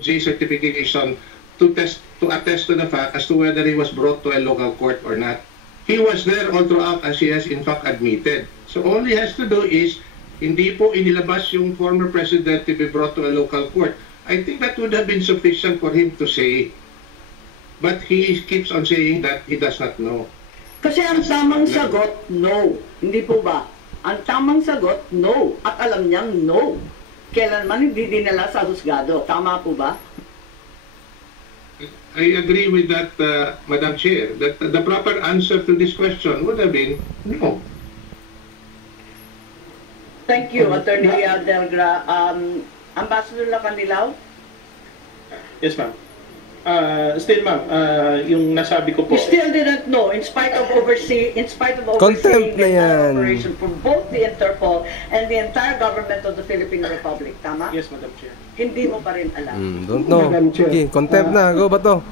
J certification to attest to the fact as to whether he was brought to a local court or not. He was there all throughout, as he has in fact admitted. So all he has to do is, hindi po inilabas yung former president to be brought to a local court. I think that would have been sufficient for him to say. But he keeps on saying that he does not know. Kasi ang tamang sagot, no. Hindi po ba? Ang tamang sagot, no. At alam niyang no. Kailanman hindi dinala sa husgado. Tama po ba? I agree with that, Madam Chair, that the proper answer to this question would have been no. Thank you, Attorney Delgra. Ambassador Lacanilao? Yes, ma'am. Still, ma'am, yung nasabi ko po. You still didn't know, in spite of overseeing Contempt the na yan. operation from both the Interpol and the entire government of the Philippine Republic. Tama? Yes, Madam Chair. Hindi mo pa rin alam. Don't know. Okay, contempt na. Go ba to?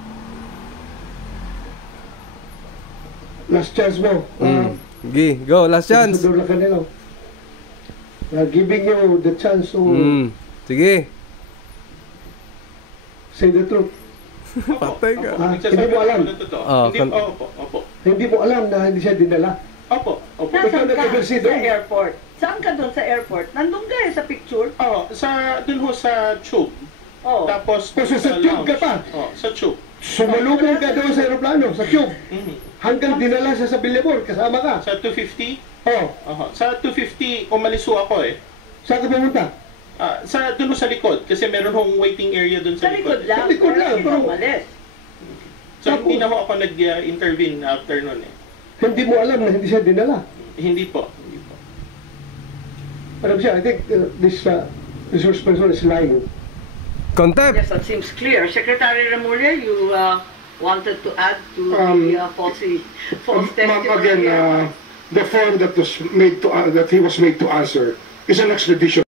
Last chance mo. Okay, go. Last chance. Ambassador Lacanilao. Giving you the chance to Sige. say the truth. Patay ka. Hindi mo alam. Opo. Hindi mo alam na hindi siya dinala. Opo. Nasaan ka? Ikaw Sa airport. Saan ka doon sa airport? Nandun ka sa picture? Dun ho sa tube. Oh. Tapos So, sa tube ka pa? Sa tube. Sumalubong ka doon sa aeroplano, sa tube. Hanggang dinala siya sa Billabong, kasama ka. Sa 250? Oo. Sa 250, umalis ho ako eh. Saan ka pumunta? Dun ho sa likod. Kasi meron hong waiting area dun Sa sa likod likod. lang. Sa likod lang, Pero pero- umalis. So hindi na ho ako nag-intervene after nun eh. Hindi mo alam na hindi siya dinala. Hindi po. Madam Chair, I think this resource person is lying. Contempt. Yes, that seems clear. Secretary Remulla, you wanted to add to the false testimony. Again, the form that he was made to answer is an extradition.